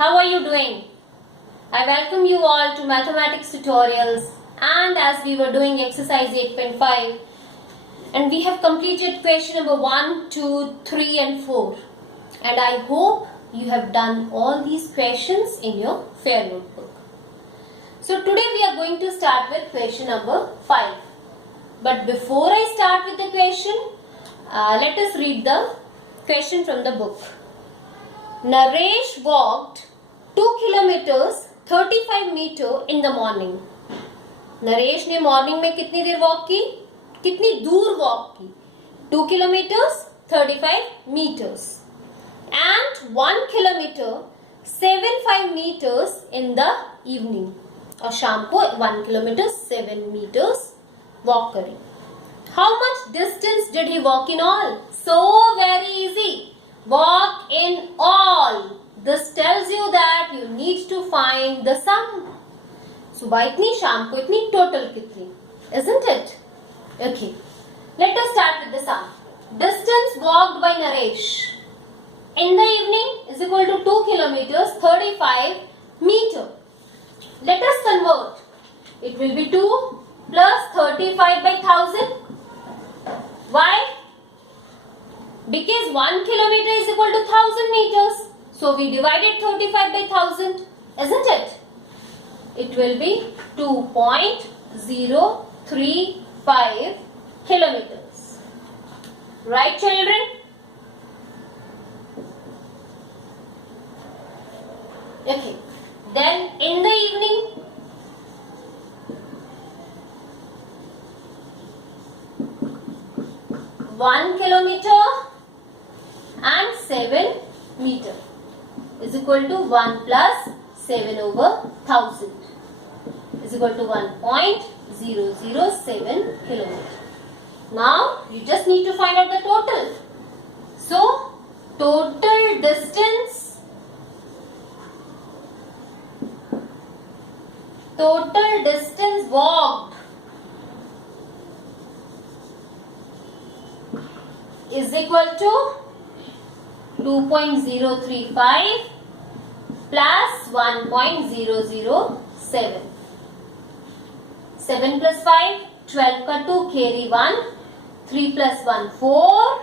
How are you doing? I welcome you all to mathematics tutorials, and as we were doing exercise 8.5 and we have completed question number 1, 2, 3 and 4, and I hope you have done all these questions in your fair notebook. So today we are going to start with question number 5. But before I start with the question, let us read the question from the book. Naresh walked 2 kilometers 35 meter in the morning. Naresh ने morning में कितनी देर walk की, कितनी दूर walk की? 2 kilometres 35 meters and 1 kilometer 75 meters in the evening. और शाम को 1 kilometer 7 meters वॉक करी. How much distance did he walk in all? So very easy. Walk in all. This tells you that you need to find the sum. सुबह इतनी, शाम को इतनी, total कितनी? Isn't it? Okay. Let us start with the sum. Distance walked by Naresh in the evening is equal to 2 kilometers 35 meter. Let us convert. It will be 2 plus 35 by 1000. Why? Because 1 kilometer is equal to 1000 meters. So we divided 35 by 1000, isn't it? It will be 2.035 kilometers. Right, children? Okay. Then in the evening, one kilometer and 7 meter is equal to 1 plus 7 over 1000 is equal to 1.007 kilometer. Now you just need to find out the total. So total distance walked is equal to 2.035 plus 1.007. 7 plus 5, 12 का 2, carry 1, 3 plus 1, 4,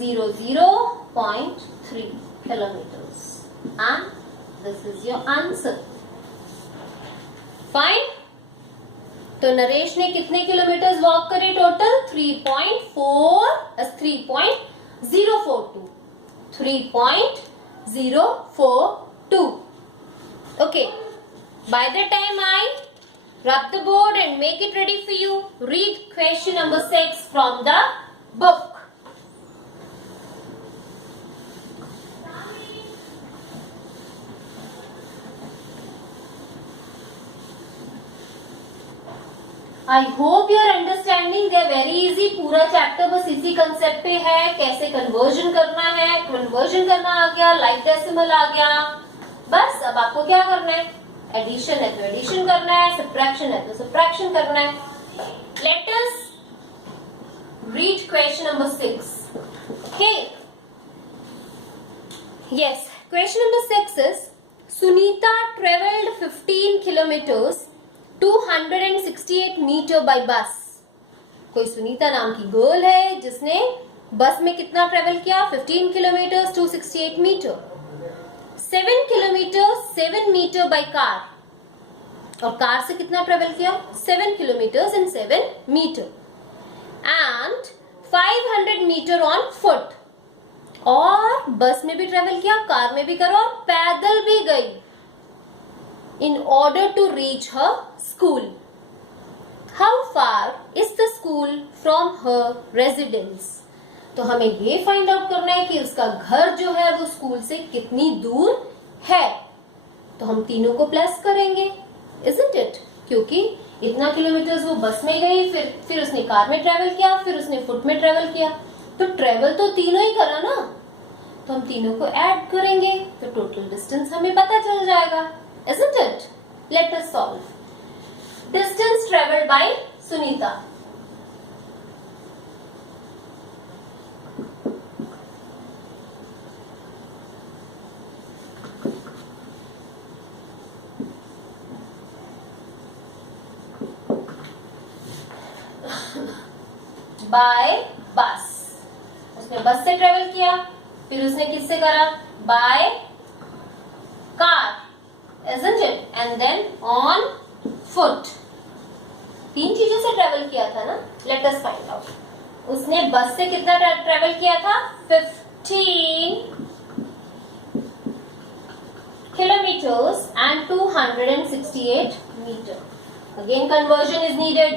0.3 kilometers. And this is your answer. Fine. तो नरेश ने कितने kilometres walk करे total? 3.042. Okay. By the time I rub the board and make it ready for you, read question number 6 from the book. I hope you are understanding. They are very easy. पूरा chapter बस इसी concept पे है. कैसे conversion करना है, conversion करना आ गया, लाइक डेसिमल आ गया. बस अब आपको क्या करना है? एडिशन है तो एडिशन करना है, सब्ट्रैक्शन है तो सब्ट्रैक्शन करना है. Let us read question number 6. Okay. Yes. Question number 6 is Sunita traveled 15 kilometers 268 meter by bus. कोई सुनीता नाम की गर्ल है जिसने बस में कितना ट्रेवल किया? 15 kilometre 268 metre. 7 kilometre 7 metre by car. और कार से कितना ट्रेवल किया? 7 kilometre and 7 metre. And 500 metre on foot. और बस में भी ट्रेवल किया, कार में भी करो, और पैदल भी गई. In order to reach her school. How far is the school from her residence? तो हमें ये फाइंड आउट करना है कि उसका घर जो है वो स्कूल से कितनी दूर है. तो हम तीनों को प्लस करेंगे, isn't it? क्योंकि इतना किलोमीटर्स वो बस में गई, फिर उसने कार में ट्रेवल किया, फिर उसने फुट में ट्रेवल किया. तो ट्रेवल तो तीनों ही करा ना, तो हम तीनों को ऐड करेंगे तो टोटल डिस्टेंस हमें पता चल जाएगा. Isn't it? Let us solve. Distance traveled by Sunita. By bus. उसने बस से ट्रेवल किया, फिर उसने किससे करा? By car, isn't it? And then on foot। 3 चीजों से ट्रेवल किया था ना। Let us find out। उसने बस से कितना ट्रेवल किया था? 15 kilometers and 268 meter। Again conversion is needed।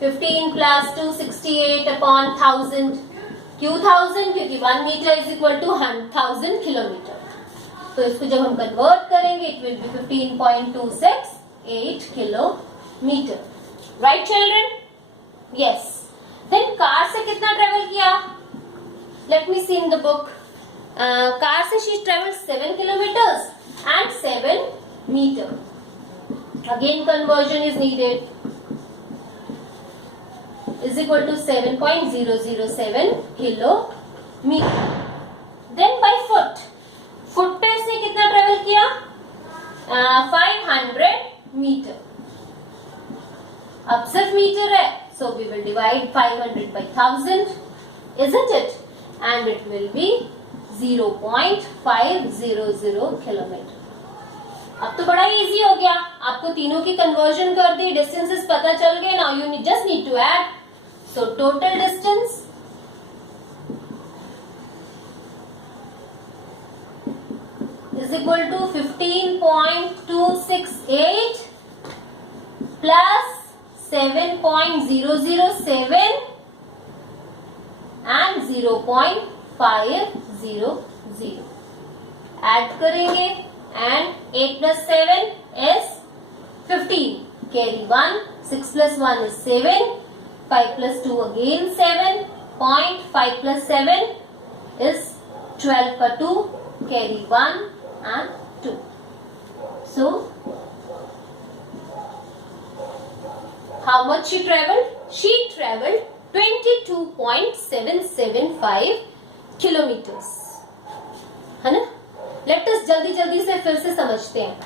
15 plus 268 upon 1000। क्यों 1000? क्योंकि 1 meter is equal to 1000 kilometer. तो इसको जब हम कन्वर्ट करेंगे it will be 15.268 kilometer. Right children? Yes. Then car से कितना ट्रेवल किया? Let me see in the book. Car से she travel 7 kilometers and 7 meter। Again conversion is needed। Is equal to 7.007 kilometer। Then by foot। foot पे इसने कितना travel किया? 500 meter। अब सिर्फ मीटर है, so we will divide 500 by 1000, isn't it? And it will be 0.500 kilometre. अब तो बड़ा इजी हो गया, आपको तीनों की कन्वर्जन कर दी, डिस्टेंसेस पता चल गए। Now you just need to add. So total distance is equal to 15.268 plus 7.007 and 0.500। Add करेंगे and 8 plus 7 is 15। Carry 1, 6 plus 1 is 7, 5 plus 2 again 7, 5 plus 7 is 12 का 2, carry 1 and 2। So, how much she traveled? She traveled 22.775 kilometers। है ना? Let us जल्दी जल्दी से फिर से समझते हैं।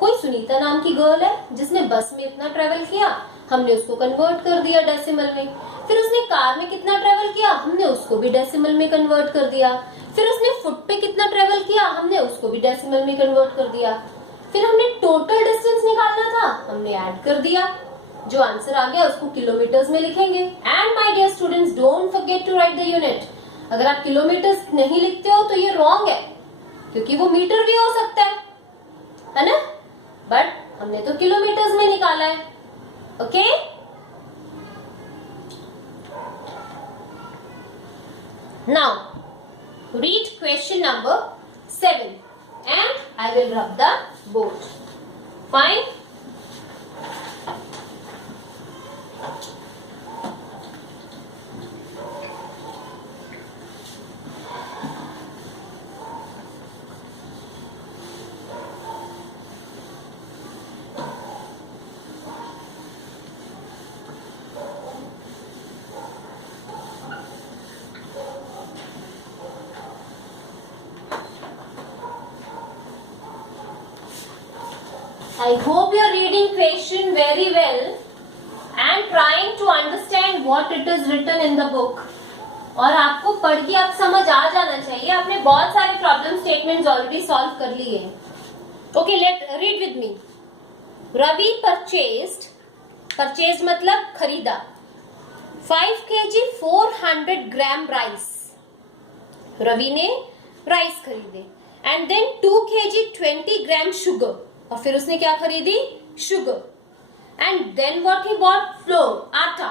कोई सुनीता नाम की गर्ल है जिसने बस में इतना ट्रेवल किया, हमने उसको कन्वर्ट कर दिया डेसिमल में। फिर उसने कार में कितना ट्रेवल किया, हमने उसको भी डेसिमल में कन्वर्ट कर दिया। फिर उसने फुट पे कितना ट्रेवल किया, हमने उसको भी डेसिमल में कन्वर्ट कर दिया। फिर हमने टोटल डिस्टेंस निकालना था, हमने ऐड कर दिया। जो आंसर आ गया उसको किलोमीटर्स में लिखेंगे। And my dear students, don't forget to write the unit. अगर आप किलोमीटर्स नहीं लिखते हो तो ये रॉन्ग है, क्योंकि वो मीटर भी हो सकता है ना? बट हमने तो किलोमीटर्स में निकाला है। Okay? Now read question number 7 and I will रब the board. Fine? I hope you are reading question very well and trying to understand what it is written in the book। और आपको पढ़ के आप समझ आ जाना चाहिए। आपने बहुत सारे प्रॉब्लम स्टेटमेंट्स ऑलरेडी सॉल्व कर लिए हैं। Okay, let read with me. Ravi purchased मतलब खरीदा 5 kg 400 ग्राम राइस। रवि ने राइस खरीदे। And then 2 kg 20 gram sugar. और फिर उसने क्या खरीदी? Sugar. And then what he bought? Flour, आटा।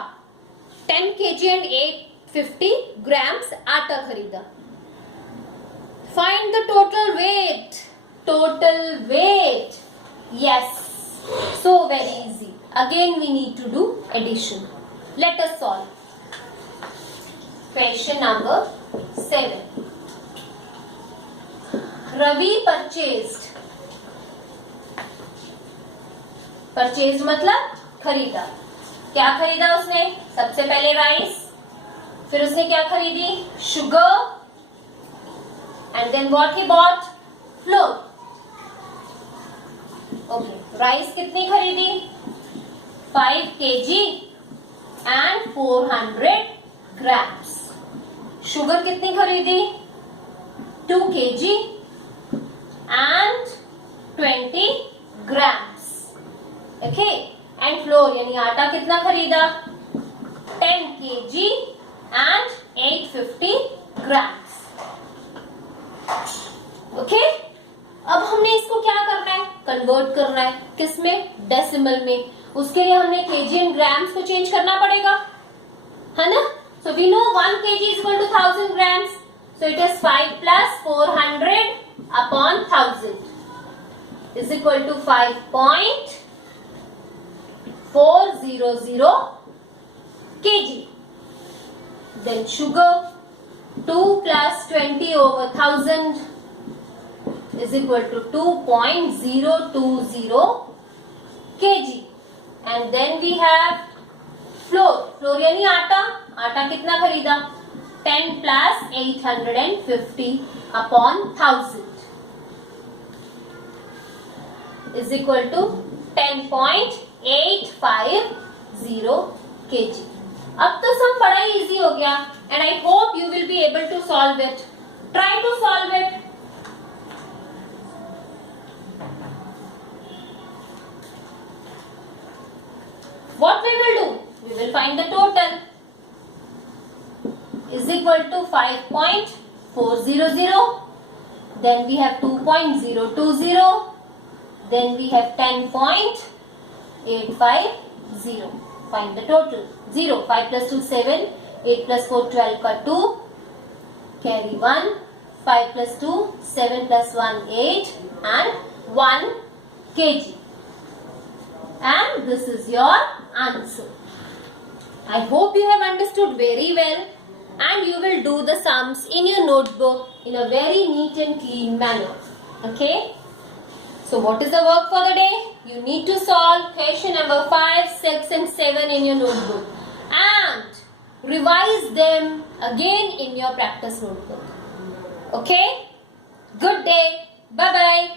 10 kg एंड 850 ग्राम्स आटा खरीदा। Find the total weight. Total weight, yes, so very easy. Again we need to do addition. Let us solve question number 7। Ravi purchase मतलब खरीदा। क्या खरीदा उसने? सबसे पहले राइस, फिर उसने क्या खरीदी? Sugar. And then what he bought? Flour. Okay, rice कितनी खरीदी? 5 kg एंड 400 grams. शुगर कितनी खरीदी? 2 kg and 20 grams. Okay. And flour यानी आटा कितना खरीदा? 10 kg and 850 grams. Okay. अब हमने इसको क्या करना है? कन्वर्ट करना है. किसमें? डेसिमल में. उसके लिए हमने kg and grams को चेंज करना पड़ेगा, है ना? So we know 1 kg is equal to 1000 grams. So it is 5 plus 400 upon 1000 is equal to 5.400 kg. Then sugar 2 plus 20 over 1000 is equal to 2.020 kg. And then we have flour. Flour यानी आटा. आटा कितना खरीदा? 10 plus 850 upon 1000 is equal to 10.850 kg. अब तो सम बड़ा easy हो गया and I hope you will be able to solve it. Try to solve it. What we will do? We will find the total is equal to 5.400. Then we have 2.020. Then we have 10.850. Find the total. 0. 5 plus 2 7. 8 plus 4 12 का 2. Carry 1. 5 plus 2 7 plus 1 8 and 1 kg. And this is your answer. I hope you have understood very well and you will do the sums in your notebook in a very neat and clean manner. Okay? So what is the work for the day? You need to solve question number 5, 6 and 7 in your notebook and revise them again in your practice notebook. Okay? Good day. Bye-bye.